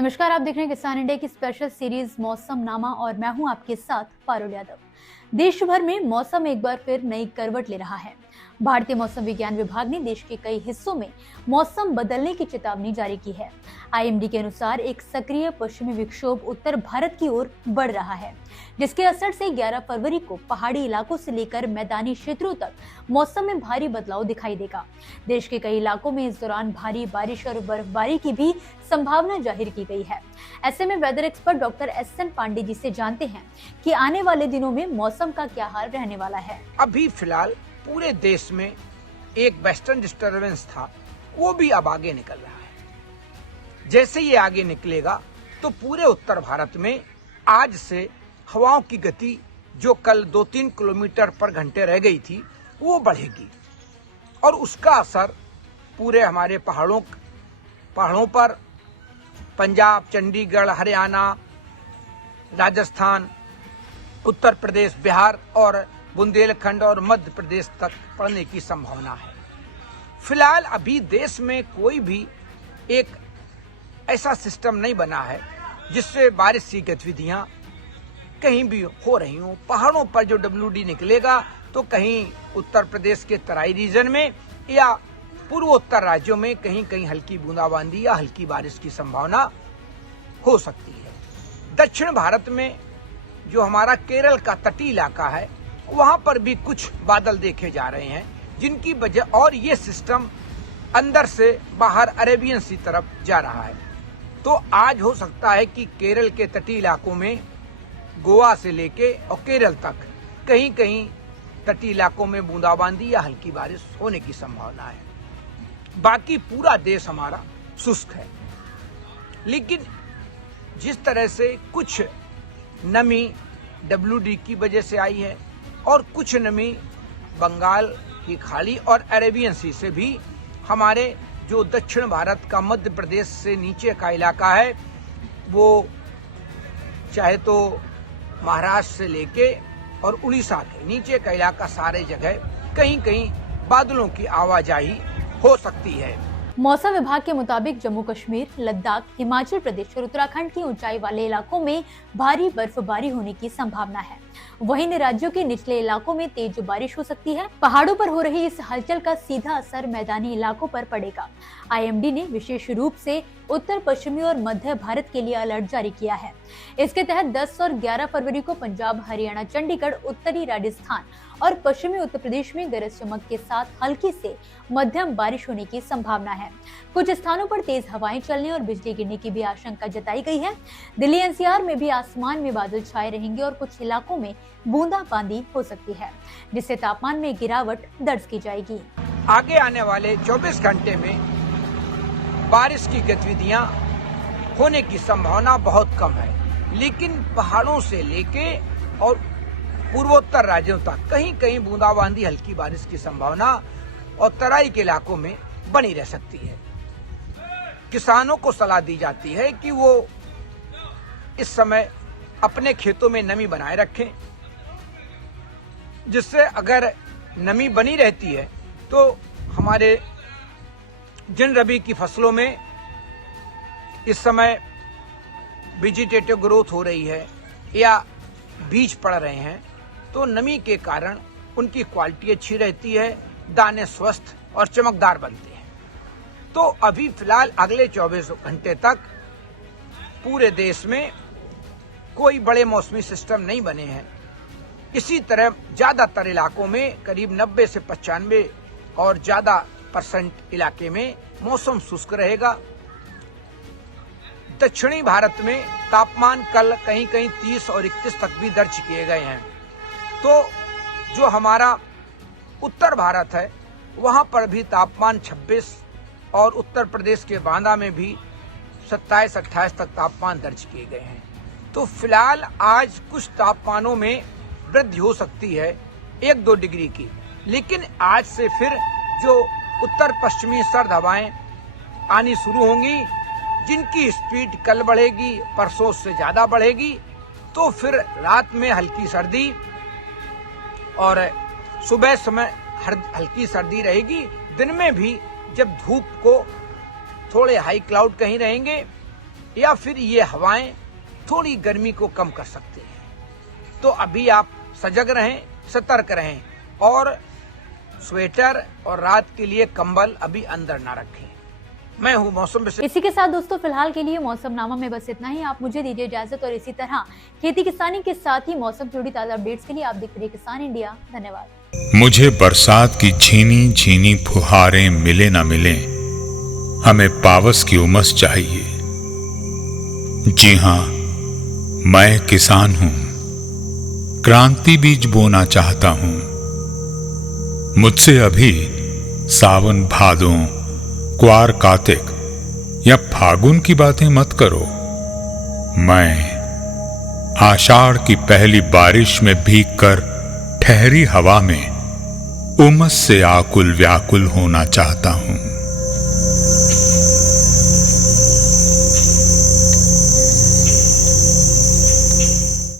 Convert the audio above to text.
नमस्कार, आप देख रहे हैं किसान इंडिया की स्पेशल सीरीज मौसम नामा और मैं हूं आपके साथ पारुल यादव। देश भर में मौसम एक बार फिर नई करवट ले रहा है। भारतीय मौसम विज्ञान विभाग ने देश के कई हिस्सों में मौसम बदलने की चेतावनी जारी की है। आईएमडी के अनुसार एक सक्रिय पश्चिमी विक्षोभ उत्तर भारत की ओर बढ़ रहा है, जिसके असर से 11 फरवरी को पहाड़ी इलाकों से लेकर मैदानी क्षेत्रों तक मौसम में भारी बदलाव दिखाई देगा। देश के कई इलाकों में इस दौरान भारी बारिश और बर्फबारी की भी संभावना जाहिर की गई है। ऐसे में weather expert doctor SN Pandey ji से जानते हैं कि आने वाले दिनों में मौसम का क्या हाल रहने वाला है। अभी फिलहाल पूरे देश में एक वेस्टर्न डिस्टर्बेंस था, वो भी अब आगे निकल रहा है। जैसे ये आगे निकलेगा तो पूरे उत्तर भारत में आज से हवाओं की गति जो कल 2-3 किलोमीटर पर घंटे रह गई थी वो बढ़ेगी और उसका असर पूरे हमारे पहाड़ों पर पंजाब, चंडीगढ़, हरियाणा, राजस्थान, उत्तर प्रदेश, बिहार और बुंदेलखंड और मध्य प्रदेश तक पड़ने की संभावना है। फिलहाल अभी देश में कोई भी एक ऐसा सिस्टम नहीं बना है जिससे बारिश की गतिविधियां कहीं भी हो रही हों। पहाड़ों पर जो WD निकलेगा तो कहीं उत्तर प्रदेश के तराई रीजन में या पूर्वोत्तर राज्यों में कहीं कहीं हल्की बूंदाबांदी या हल्की बारिश की संभावना हो सकती है। दक्षिण भारत में जो हमारा केरल का तटीय इलाका है वहां पर भी कुछ बादल देखे जा रहे हैं, जिनकी वजह और ये सिस्टम अंदर से बाहर अरेबियन सी तरफ जा रहा है। तो आज हो सकता है कि केरल के तटीय इलाकों में गोवा से लेके और केरल तक कहीं कहीं तटीय इलाकों में बूंदाबांदी या हल्की बारिश होने की संभावना है। बाकी पूरा देश हमारा शुष्क है, लेकिन जिस तरह से कुछ नमी WD की वजह से आई है और कुछ नमी बंगाल की खाड़ी और अरेबियन सी से भी हमारे जो दक्षिण भारत का मध्य प्रदेश से नीचे का इलाका है, वो चाहे तो महाराष्ट्र से लेके और उड़ीसा के नीचे का इलाका सारे जगह कहीं कहीं बादलों की आवाजाही हो सकती है। मौसम विभाग के मुताबिक जम्मू कश्मीर, लद्दाख, हिमाचल प्रदेश और उत्तराखंड के ऊंचाई वाले इलाकों में भारी बर्फबारी होने की संभावना है। वहीं इन राज्यों के निचले इलाकों में तेज बारिश हो सकती है। पहाड़ों पर हो रही इस हलचल का सीधा असर मैदानी इलाकों पर पड़ेगा। आईएमडी ने विशेष रूप से उत्तर पश्चिमी और मध्य भारत के लिए अलर्ट जारी किया है। इसके तहत 10 और 11 फरवरी को पंजाब, हरियाणा, चंडीगढ़, उत्तरी राजस्थान और पश्चिमी उत्तर प्रदेश में गरज चमक के साथ हल्की से मध्यम बारिश होने की संभावना है। कुछ स्थानों पर तेज हवाएं चलने और बिजली गिरने की भी आशंका जताई गई है। दिल्ली एनसीआर में भी आसमान में बादल छाए रहेंगे और कुछ इलाकों में बूंदाबांदी हो सकती है, जिससे तापमान में गिरावट दर्ज की जाएगी। आगे आने वाले 24 घंटे में बारिश की गतिविधियां होने की संभावना बहुत कम है, लेकिन पहाड़ों से लेके और पूर्वोत्तर राज्यों तक कहीं कहीं बूंदाबांदी, हल्की बारिश की संभावना और तराई के इलाकों में बनी रह सकती है। किसानों को सलाह दी जाती है कि वो इस समय अपने खेतों में नमी बनाए रखें, जिससे अगर नमी बनी रहती है तो हमारे जिन रबी की फसलों में इस समय वेजिटेटिव ग्रोथ हो रही है या बीज पड़ रहे हैं, तो नमी के कारण उनकी क्वालिटी अच्छी रहती है, दाने स्वस्थ और चमकदार बनते हैं। तो अभी फिलहाल अगले 24 घंटे तक पूरे देश में कोई बड़े मौसमी सिस्टम नहीं बने हैं। इसी तरह ज्यादातर इलाकों में करीब 90 से 95 और % इलाके में मौसम शुष्क रहेगा। दक्षिणी भारत में तापमान कल कहीं कहीं 30 और 31 तक भी दर्ज किए गए हैं। तो जो हमारा उत्तर भारत है वहां पर भी तापमान 26 और उत्तर प्रदेश के बांदा में भी 27-28 तक तापमान दर्ज किए गए हैं। तो फिलहाल आज कुछ तापमानों में वृद्धि हो सकती है 1-2 डिग्री की, लेकिन आज से फिर जो उत्तर पश्चिमी सर्द हवाएं आनी शुरू होंगी, जिनकी स्पीड कल बढ़ेगी, परसों से ज्यादा बढ़ेगी, तो फिर रात में हल्की सर्दी और सुबह समय हल्की सर्दी रहेगी। दिन में भी जब धूप को थोड़े हाई क्लाउड कहीं रहेंगे या फिर ये हवाएं थोड़ी गर्मी को कम कर सकते हैं। तो अभी आप सजग रहें, सतर्क रहें और स्वेटर और रात के लिए कंबल अभी अंदर ना रखें। मैं हूं मौसम विशेषज्ञ। इसी के साथ दोस्तों फिलहाल के लिए मौसमनामा में बस इतना ही। आप मुझे दीजिए इजाजत और इसी तरह खेती किसानी के साथ ही मौसम से जुड़ी ताजा अपडेट्स के लिए आप देखते रहिए किसान इंडिया। धन्यवाद। मुझे बरसात की झीनी झीनी फुहारें मिले ना मिले, हमें पावस की उमस चाहिए। जी हां, मैं किसान हूं, क्रांति बीज बोना चाहता हूं। मुझसे अभी सावन भादों, क्वार कार्तिक या फागुन की बातें मत करो। मैं आषाढ़ की पहली बारिश में भीगकर ठहरी हवा में उमस से आकुल व्याकुल होना चाहता हूं।